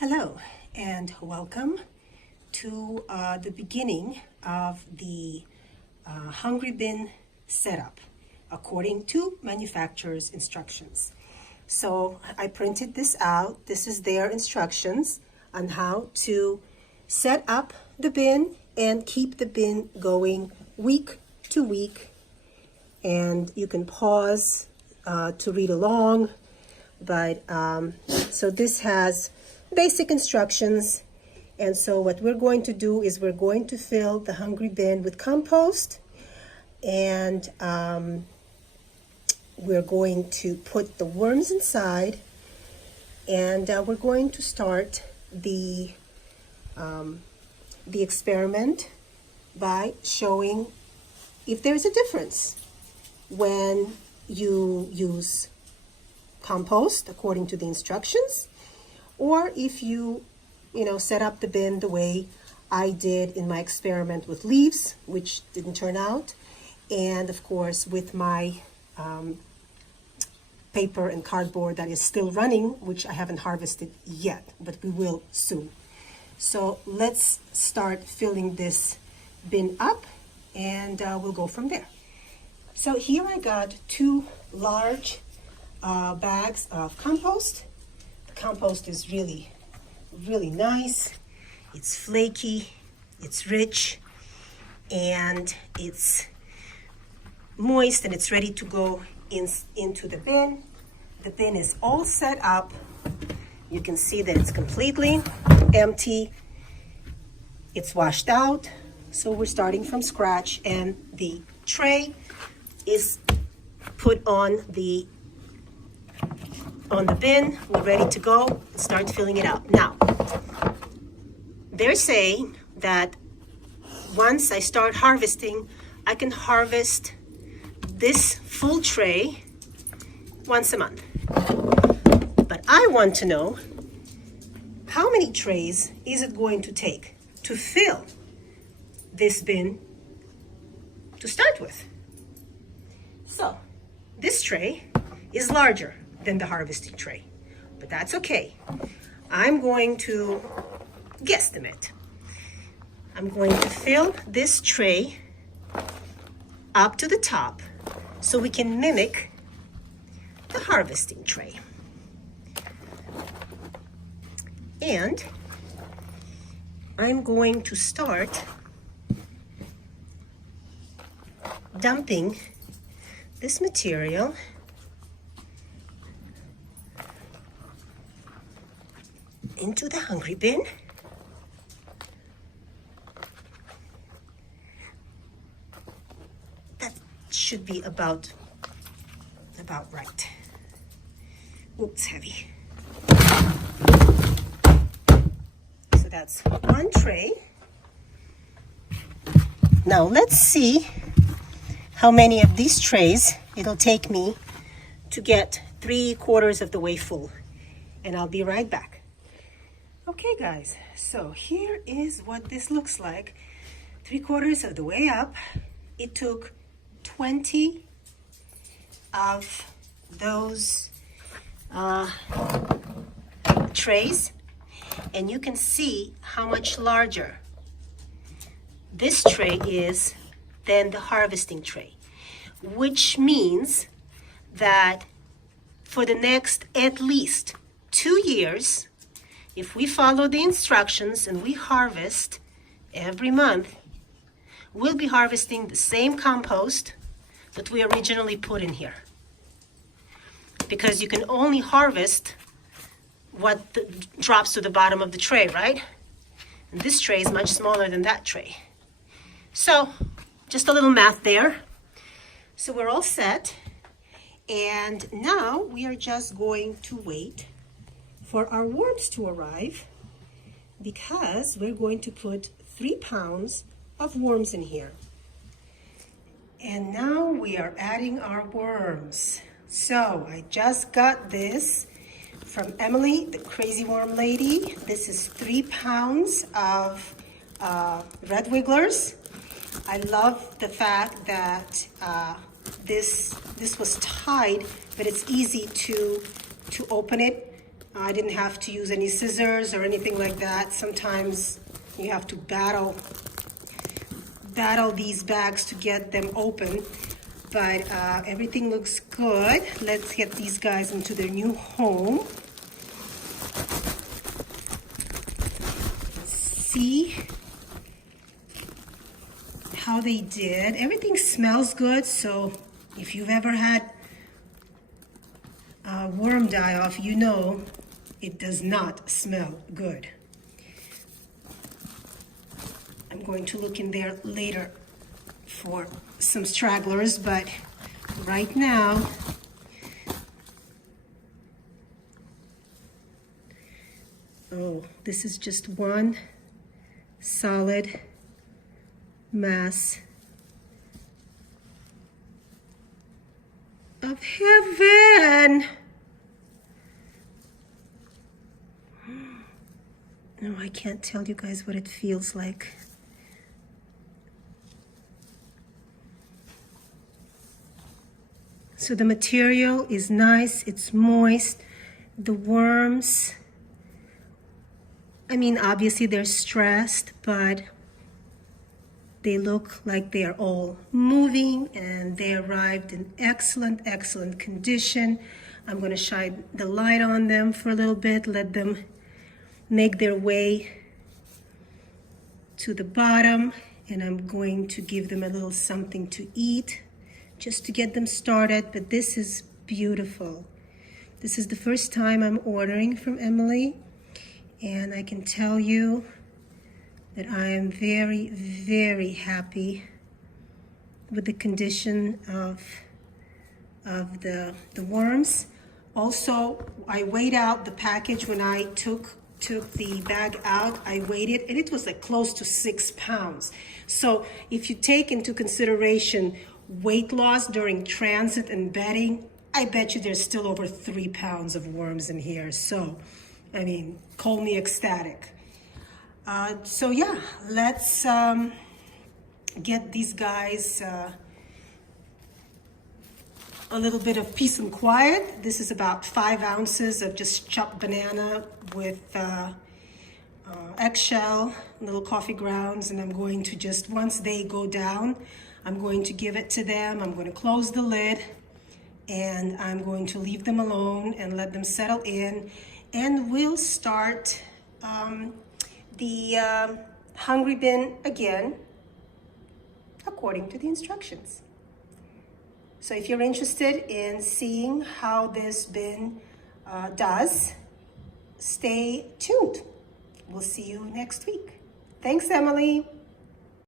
Hello and welcome to the beginning of the Hungry Bin setup according to manufacturer's instructions. So I printed this out. This is their instructions on how to set up the bin and keep the bin going week to week. And you can pause to read along. But so this has basic instructions. And so what we're going to do is we're going to fill the Hungry Bin with compost, and we're going to put the worms inside, and we're going to start the experiment by showing if there's a difference when you use compost according to the instructions, or if you set up the bin the way I did in my experiment with leaves, which didn't turn out, and of course with my paper and cardboard that is still running, which I haven't harvested yet, but we will soon. So let's start filling this bin up, and we'll go from there. So here I got 2 large bags of compost. The compost is really nice. It's flaky, it's rich, and it's moist, and it's ready to go into the bin. The bin is all set up. You can see that it's completely empty. It's washed out. So we're starting from scratch, and the tray is put on the bin. We're ready to go. Start filling it out. Now, they're saying that once I start harvesting, I can harvest this full tray once a month. But I want to know, how many trays is it going to take to fill this bin to start with? So this tray is larger than the harvesting tray, but that's okay. I'm going to guesstimate. I'm going to fill this tray up to the top so we can mimic the harvesting tray. And I'm going to start dumping this material into the Hungry Bin. That should be about right. Oops, heavy. So that's 1 tray. Now let's see how many of these trays it'll take me to get 3/4 of the way full. And I'll be right back. Okay guys, so here is what this looks like. 3/4 of the way up. It took 20 of those trays, and you can see how much larger this tray is than the harvesting tray, which means that for the next at least 2 years, if we follow the instructions and we harvest every month, we'll be harvesting the same compost that we originally put in here. Because you can only harvest what drops to the bottom of the tray, right? And this tray is much smaller than that tray. So, just a little math there. So we're all set. And now we are just going to wait for our worms to arrive, because we're going to put 3 pounds of worms in here. And now we are adding our worms. So I just got this from Emily, the crazy worm lady. This is 3 pounds of red wigglers. I love the fact that this was tied, but it's easy to open it I didn't have to use any scissors or anything like that. Sometimes you have to battle these bags to get them open, but everything looks good. Let's get these guys into their new home. See how they did. Everything smells good, so if you've ever had worm die-off, you know it does not smell good. I'm going to look in there later for some stragglers, but right now, oh, this is just one solid mass of heaven. No, I can't tell you guys what it feels like. So the material is nice, it's moist. The worms, I mean, obviously they're stressed, but they look like they are all moving, and they arrived in excellent, excellent condition. I'm going to shine the light on them for a little bit, let them make their way to the bottom, and I'm going to give them a little something to eat just to get them started. But this is beautiful. This is the first time I'm ordering from Emily, and I can tell you that I am very, very happy with the condition of the worms. Also, I weighed out the package when I took the bag out. I weighed it, and it was like close to 6 pounds. So if you take into consideration weight loss during transit and bedding, I bet you there's still over 3 pounds of worms in here. So, I mean, call me ecstatic. So yeah, let's get these guys a little bit of peace and quiet. This is about 5 ounces of just chopped banana with eggshell, little coffee grounds, and I'm going to just, once they go down, I'm going to give it to them. I'm going to close the lid, and I'm going to leave them alone and let them settle in, and we'll start the hungry bin again according to the instructions. So if you're interested in seeing how this bin does, stay tuned. We'll see you next week. Thanks, Emily.